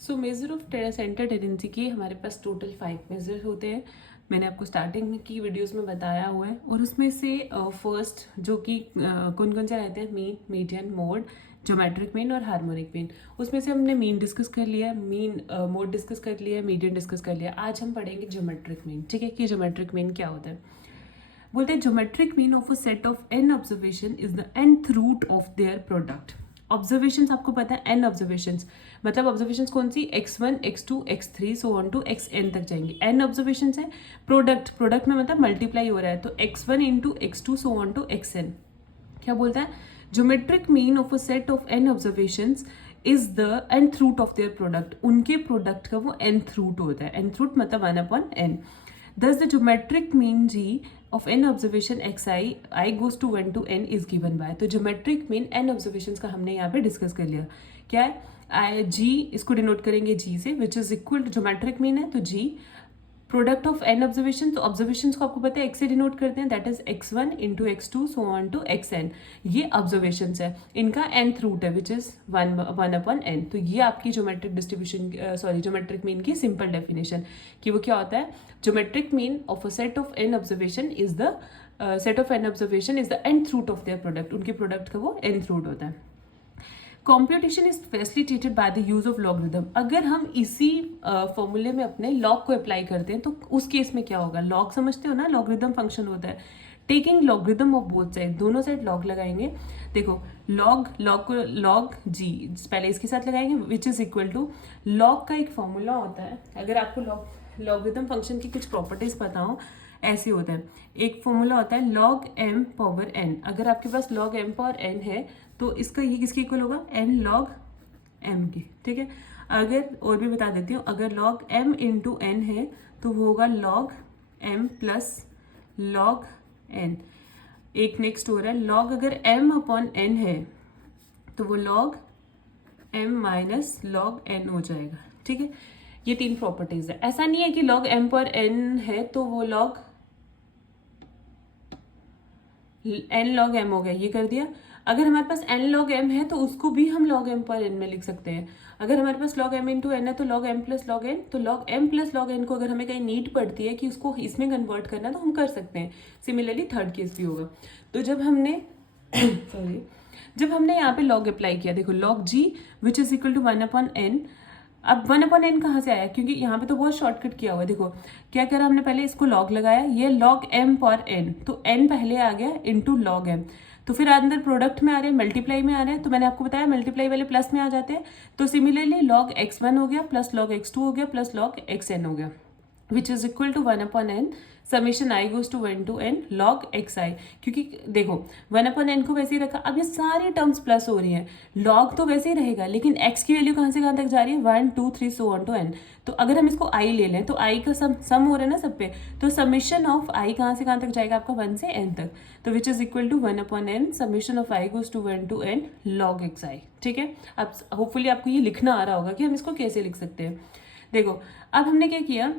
So measure of centre tendency के हमारे पास total 5 major होते हैं। मैंने आपको स्टार्टिंग में की वीडियोस में बताया हुआ है। और उसमें से फर्स्ट जो कि कौन कौन से रहते हैं, mean, median, mode, geometric mean और हार्मोनिक मीन। उसमें से हमने मीन डिस्कस कर लिया, मीन मोड डिस्कस कर लिया, मीडियन डिस्कस कर लिया। आज हम पढ़ेंगे ज्योमेट्रिक मीन। ठीक है, कि ज्योमेट्रिक मीन क्या होता है। बोलते हैं geometric mean of a set of N observation is the nth root of their product. Observation आपको पता है, एन ऑब्जर्वेशन मतलब ऑब्जर्वेशन कौन सी, x1, x2, x3 so on to xn तक जाएंगे। एन ऑब्जर्वेशन है, प्रोडक्ट में मतलब मल्टीप्लाई हो रहा है, तो x1 into x2 so on to xn। क्या बोलता है, geometric mean of a set of N observation is the nth root of their product. उनके प्रोडक्ट का वो nth रूट होता है। nth रूट मतलब 1/n। Thus, the geometric mean g of n observation xi goes to 1 to n is given by। तो geometric mean n observations का हमने यहाँ पे डिस्कस कर लिया। क्या है, आई g इसको डिनोट करेंगे g से, which is equal to geometric mean है तो g product of N observation. तो ऑब्जर्वेशन को आपको पता है x से डिनोट करते हैं, that is x1 into x2 so on to xn। ये ऑब्जर्वेशन है, इनका nth रूट है विच इज 1/n। तो ये आपकी ज्योमेट्रिक डिस्ट्रीब्यूशन ज्योमेट्रिक मीन की सिंपल डेफिनेशन कि वो क्या होता है, geometric mean of a set of N observation is the nth root of their product. उनके प्रोडक्ट का वो nth रूट होता है। Computation is facilitated by the use of logarithm. अगर हम इसी फॉर्मूले में अपने लॉग को अप्लाई करते हैं तो उस केस में क्या होगा, लॉग समझते हो ना, लॉगरिदम फंक्शन होता है। Taking logarithm of both side, दोनों साइड लॉग लगाएंगे। देखो लॉग जी पहले इसके साथ लगाएंगे which is equal to, log का एक फॉर्मूला होता है। अगर आपको लॉगरिदम फंक्शन की कुछ प्रॉपर्टीज पता हो, ऐसे होता है। एक फॉर्मूला होता है log m पावर n। अगर आपके पास log m पावर n है तो इसका ये किसके इक्वल होगा, n log m के। ठीक है, अगर और भी बता देती हूँ, अगर log m इंटू n है तो वो होगा log m plus log n। एक नेक्स्ट हो रहा है, log अगर m अपॉन n है तो वो log m minus log n हो जाएगा। ठीक है, ये तीन प्रॉपर्टीज है। ऐसा नहीं है कि log m पर n है तो वो log n log m हो गया, ये कर दिया। अगर हमारे पास n log m है तो उसको भी हम log m पर n में लिख सकते हैं। अगर हमारे पास log m इंटू n है तो log m plus log n, तो log m plus log n को अगर हमें कहीं नीड पड़ती है कि उसको इसमें कन्वर्ट करना है तो हम कर सकते हैं। सिमिलरली थर्ड केस भी होगा। तो जब हमने जब हमने यहाँ पे log अप्लाई किया, देखो log g which is equal to 1/n। अब 1/n कहाँ से आया, क्योंकि यहाँ पे तो बहुत शॉर्टकट किया हुआ है। देखो क्या करा हमने, पहले इसको log लगाया, ये log m पर n, तो n पहले आ गया इंटू log m। तो फिर अंदर प्रोडक्ट में आ रहे हैं, मल्टीप्लाई में आ रहे हैं, तो मैंने आपको बताया मल्टीप्लाई वाले प्लस में आ जाते हैं। तो सिमिलरली log x1 हो गया प्लस log x2 हो गया प्लस log xn हो गया, which is equal to 1/n summation I goes to 1 to n log xi। क्योंकि देखो 1/n को वैसे ही रखा, अब ये सारी टर्म्स प्लस हो रही हैं, log तो वैसे ही रहेगा लेकिन x की वैल्यू कहाँ से कहाँ तक जा रही है, 1 2 3 सो ऑन टू n। तो अगर हम इसको i ले लें तो i का सम हो रहा है ना सब पे, तो समेशन ऑफ i कहाँ से कहाँ तक जाएगा आपका, 1 से n तक। तो which is equal to 1/n summation of i goes to 1 to n log xi। ठीक है, अब होपफुली आपको ये लिखना आ रहा होगा कि हम इसको कैसे लिख सकते हैं। देखो अब हमने क्या किया,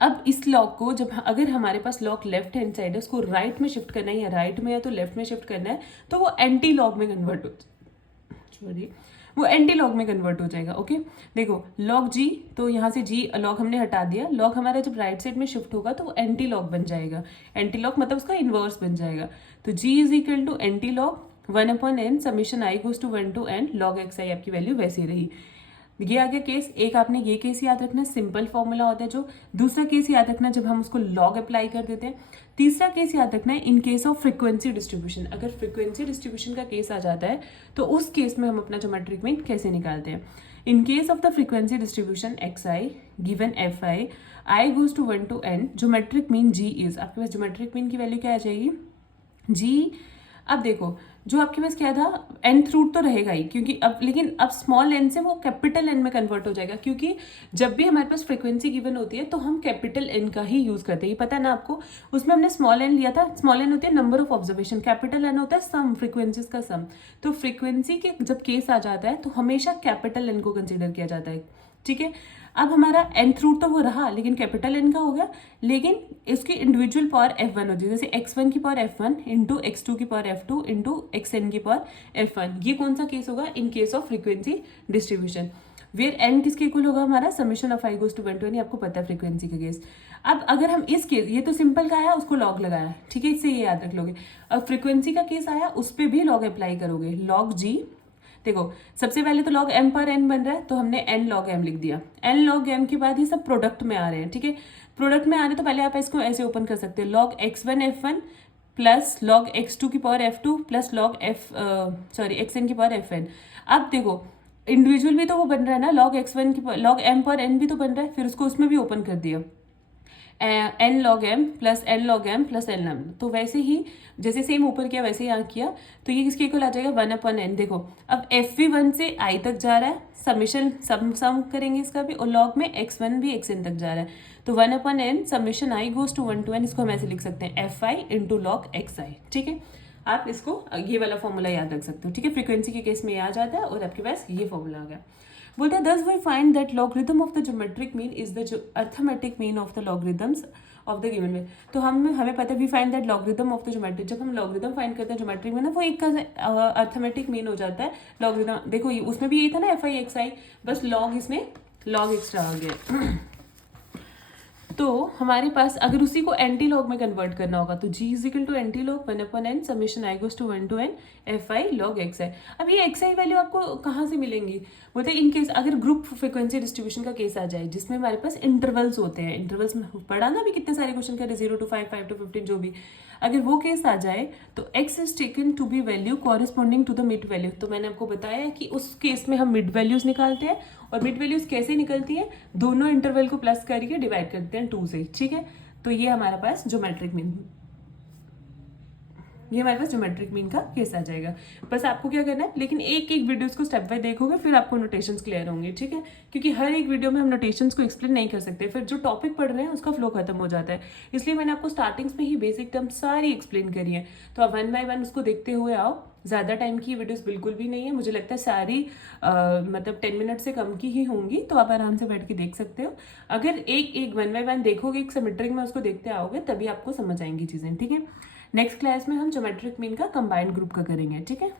अब इस लॉग को जब अगर हमारे पास लॉग लेफ्ट हैंड साइड है उसको राइट में शिफ्ट करना है, या राइट में है तो लेफ्ट में शिफ्ट करना है, तो वो एंटी लॉग में कन्वर्ट हो जाएगा। ओके, देखो log g, तो यहाँ से g log हमने हटा दिया, log हमारा जब राइट साइड में शिफ्ट होगा तो वो एंटी लॉग बन जाएगा। एंटी लॉग मतलब उसका इनवर्स बन जाएगा। तो g is equal to anti log 1/n summation i goes to 1 to n log xi। आपकी वैल्यू वैसी रही। ये आ गया केस एक, आपने ये केस याद रखना, सिंपल फॉर्मूला होता है जो। दूसरा केस याद रखना जब हम उसको लॉग अप्लाई कर देते हैं। तीसरा केस याद रखना है इन केस ऑफ फ्रीक्वेंसी डिस्ट्रीब्यूशन। अगर फ्रीक्वेंसी डिस्ट्रीब्यूशन का केस आ जाता है तो उस केस में हम अपना ज्योमेट्रिक मीन कैसे निकालते हैं। In case of the frequency distribution xi given fi i goes to 1 to n, geometric mean g is, आपके पास ज्योमेट्रिक मीन की वैल्यू क्या आ जाएगी, g। अब देखो जो आपके पास क्या था, nth रूट तो रहेगा ही, क्योंकि अब लेकिन अब स्मॉल n से वो कैपिटल n में कन्वर्ट हो जाएगा, क्योंकि जब भी हमारे पास फ्रीक्वेंसी गिवन होती है तो हम कैपिटल n का ही यूज करते हैं, ये पता है ना आपको। उसमें हमने स्मॉल n लिया था, स्मॉल n होती है number of observation, capital n होता है सम, फ्रीक्वेंसीज का सम। तो फ्रीक्वेंसी के जब केस आ जाता है तो हमेशा कैपिटल n को कंसिडर किया जाता है। ठीक है, अब हमारा nth रूट तो वो रहा लेकिन कैपिटल n का हो गया, लेकिन इसकी इंडिविजुअल पावर f1 होती है, जैसे x1 की पावर f1 इंटू x2 की पावर f2 इंटू xn की पावर f1। ये कौन सा केस होगा, in case of frequency distribution. Where N किसके इक्वल होगा हमारा summation of I goes to 1 to n, आपको पता है फ्रीक्वेंसी का केस। अब अगर हम इस केस, ये तो सिंपल का आया उसको लॉग लगाया, ठीक है, इससे ये याद रख लोगे। अब फ्रीक्वेंसी का केस आया उस पर भी लॉग अप्लाई करोगे, लॉग जी। देखो सबसे पहले तो लॉग एम पर एन बन रहा है तो हमने एन लॉग एम लिख दिया, एन लॉग एम के बाद ये सब प्रोडक्ट में आ रहे हैं, ठीक है। प्रोडक्ट में आ रहे हैं तो पहले आप इसको ऐसे ओपन कर सकते हैं, log x1 f1 plus log x2 की power f2 plus log xn की पावर fn। अब देखो इंडिविजुअल भी तो वो बन रहा है ना, लॉग x1 की लॉग m पर n भी तो बन रहा है, फिर उसको उसमें भी ओपन कर दिया, N log M plus N log M plus N M. तो वैसे ही जैसे सेम ऊपर किया वैसे ही यहाँ किया, तो ये किसके इक्वल आ जाएगा 1/n। देखो अब एफ वी 1 से आई तक जा रहा है, समीशन सम करेंगे इसका भी, और लॉग में x1 भी xn तक जा रहा है, तो 1/n summation I goes to 1 to n। इसको हम ऐसे लिख सकते हैं F I into log X I, ठीक है। आप इसको ये वाला फॉर्मूला याद रख सकते हो, ठीक है। फ्रीक्वेंसी के केस में ये आ जाता है और आपके पास ये फॉर्मूला आ गया। बोलते हैं thus we find that logarithm of the geometric mean is the arithmetic mean of the logarithms of the given way। तो हमें पता है we find that logarithm of the geometric, जब हम logarithm फाइंड करते हैं ज्योमेट्रिक में ना, वो एक का अर्थमेटिक मीन हो जाता है logarithm। देखो ये उसमें भी यही था ना एफ आई एक्स आई, बस लॉग इसमें लॉग एक्स्ट्रा आ गया। तो हमारे पास अगर उसी को एंटी लॉग में कन्वर्ट करना होगा तो g is equal to anti log 1/n summation I goes to 1 to n F I log X I. अब ये एक्स आई वैल्यू आपको कहाँ से मिलेंगी, बोलते हैं इन केस अगर ग्रुप फ्रिक्वेंसी डिस्ट्रीब्यूशन का केस आ जाए जिसमें हमारे पास इंटरवल्स होते हैं, इंटरवल्स में पढ़ा ना अभी कितने सारे क्वेश्चन करे 0 to 5, 5 to 15 जो भी, अगर वो केस आ जाए तो x is taken to be value corresponding to the mid value. तो मैंने आपको बताया कि उस केस में हम मिड वैल्यूज निकालते हैं, और मिड वैल्यूज कैसे निकलती है, दोनों इंटरवल को प्लस करके डिवाइड करते हैं 2 से, ठीक है। तो ये हमारे पास ज्योमेट्रिक मीन, ये हमारे पास ज्योमेट्रिक मीन का केस आ जाएगा। बस आपको क्या करना है, लेकिन एक एक वीडियोस को स्टेप बाय देखोगे फिर आपको नोटेशंस क्लियर होंगे, ठीक है। क्योंकि हर एक वीडियो में हम नोटेशंस को एक्सप्लेन नहीं कर सकते, फिर जो टॉपिक पढ़ रहे हैं उसका फ्लो खत्म हो जाता है। इसलिए मैंने आपको स्टार्टिंग्स में ही बेसिक टर्म सारी एक्सप्लेन करी है, तो आप 1 by 1 उसको देखते हुए आओ। ज़्यादा टाइम की वीडियोस बिल्कुल भी नहीं है, मुझे लगता है सारी मतलब 10 मिनट से कम की ही होंगी, तो आप आराम से बैठ के देख सकते हो। अगर एक एक 1 by 1 देखोगे, एक सिमेट्रिक में उसको देखते आओगे, तभी आपको समझ आएंगी चीज़ें, ठीक है। नेक्स्ट क्लास में हम ज्योमेट्रिक मीन का कंबाइंड ग्रुप का करेंगे, ठीक है।